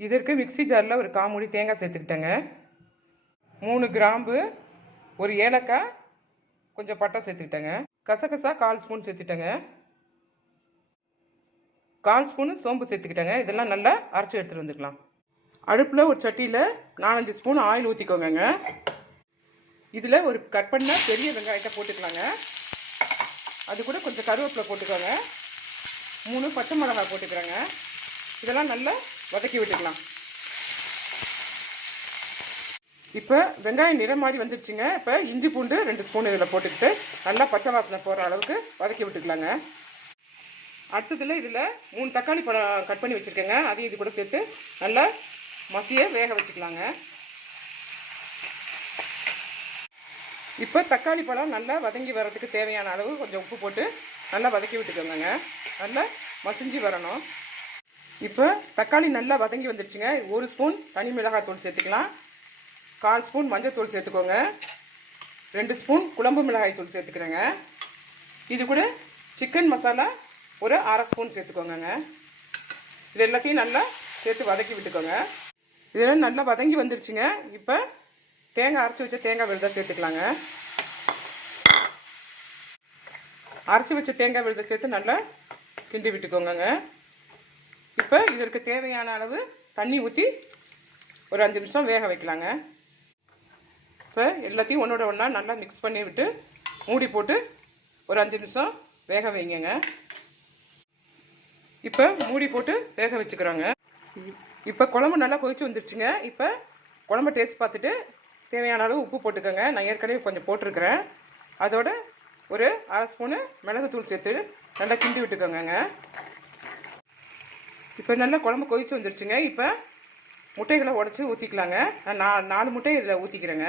இதற்கு மிக்சி ஜாரில் ஒரு 1/4 மூடி தேங்காய் சேர்த்துக்கிட்டேங்க. 3 கிராம்பு, ஒரு ஏலக்காய், கொஞ்சம் பட்டை சேர்த்துக்கிட்டேங்க. கசகசா 1/4 ஸ்பூன் சேர்த்துட்டேங்க. 1/4 ஸ்பூனு சோம்பு சேர்த்துக்கிட்டேங்க. இதெல்லாம் நல்லா அரைச்சி எடுத்துகிட்டு வந்துக்கலாம். அடுப்பில் ஒரு சட்டியில் 4-5 ஸ்பூன் ஆயில் ஊற்றிக்கோங்க. இதில் ஒரு கட் பண்ண பெரிய வெங்காயத்தை போட்டுக்கலாங்க. அது கூட கொஞ்சம் கருவேப்பிலை போட்டுக்கோங்க. 3 பச்சை மிளகாய் போட்டுக்கிறேங்க. இதெல்லாம் நல்லா வதக்கி விட்டுக்கலாம். இப்போ வெங்காயம் நிறம் மாதிரி வந்துடுச்சுங்க. இப்போ இஞ்சி பூண்டு 2 ஸ்பூன் இதில் போட்டுக்கிட்டு நல்லா பச்சை வாசனை போகிற அளவுக்கு வதக்கி விட்டுக்கலாங்க. அடுத்ததில் இதில் 3 தக்காளி பழம் கட் பண்ணி வச்சுருக்கேங்க. அதையும் இது கூட சேர்த்து நல்லா மசிய வேக வச்சுக்கலாங்க. இப்போ தக்காளி பழம் நல்லா வதங்கி வர்றதுக்கு தேவையான அளவு கொஞ்சம் உப்பு போட்டு நல்லா வதக்கி விட்டுக்கோங்க. நல்லா மசிஞ்சு வரணும். இப்போ தக்காளி நல்லா வதங்கி வந்துடுச்சுங்க. 1 ஸ்பூன் தனி மிளகாய் தூள் சேர்த்துக்கலாம். 1/4 ஸ்பூன் மஞ்சள் தூள் சேர்த்துக்கோங்க. 2 ஸ்பூன் குழம்பு மிளகாய் தூள் சேர்த்துக்கிறேங்க. இது கூட சிக்கன் மசாலா ஒரு 1/2 ஸ்பூன் சேர்த்துக்கோங்க. இது எல்லாத்தையும் நல்லா சேர்த்து வதக்கி விட்டுக்கோங்க. இதெல்லாம் நல்லா வதங்கி வந்துடுச்சுங்க. இப்போ தேங்காய் அரைச்சி வச்ச தேங்காய் விழுதை சேர்த்துக்கலாங்க. அரைச்சி வச்ச தேங்காய் விழுதை சேர்த்து நல்லா கிண்டி விட்டுக்கோங்க. இப்போ இதற்கு தேவையான அளவு தண்ணி ஊற்றி ஒரு 5 நிமிஷம் வேக வைக்கலாங்க. இப்போ எல்லாத்தையும் ஒன்றோட ஒன்றா நல்லா மிக்ஸ் பண்ணி விட்டு மூடி போட்டு ஒரு 5 நிமிஷம் வேக வைங்க. இப்போ மூடி போட்டு வேக வச்சுக்கிறோங்க. இப்போ குழம்பு நல்லா கொதிச்சு வந்துடுச்சுங்க. இப்போ குழம்பு டேஸ்ட் பார்த்துட்டு தேவையான அளவு உப்பு போட்டுக்கோங்க. நான் ஏற்கனவே கொஞ்சம் போட்டிருக்கிறேன். அதோட ஒரு 1/2 ஸ்பூனு மிளகுத்தூள் சேர்த்து நல்லா கிண்டி விட்டுக்கோங்க. இப்போ நல்லா குழம்பு கொதிச்சு வந்துடுச்சுங்க. இப்போ முட்டைகளை உடச்சி ஊற்றிக்கலாங்க. நான் 4 முட்டை இதில் ஊற்றிக்கிறேங்க.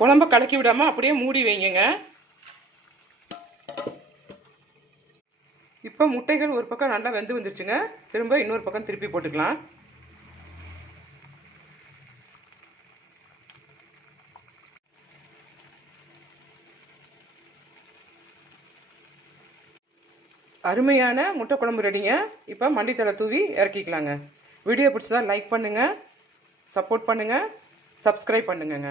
குழம்ப கலக்கி விடாமல் அப்படியே மூடி வைங்க. இப்போ முட்டைகள் ஒரு பக்கம் நல்லா வெந்து வந்துடுச்சுங்க. திரும்ப இன்னொரு பக்கம் திருப்பி போட்டுக்கலாம். அருமையான முட்டை குழம்பு ரெடிங்க. இப்போ மல்லித்தழை தூவி இறக்கிக்கலாங்க. வீடியோ பிடிச்சதா லைக் பண்ணுங்கள், சப்போர்ட் பண்ணுங்கள், சப்ஸ்கிரைப் பண்ணுங்கங்க.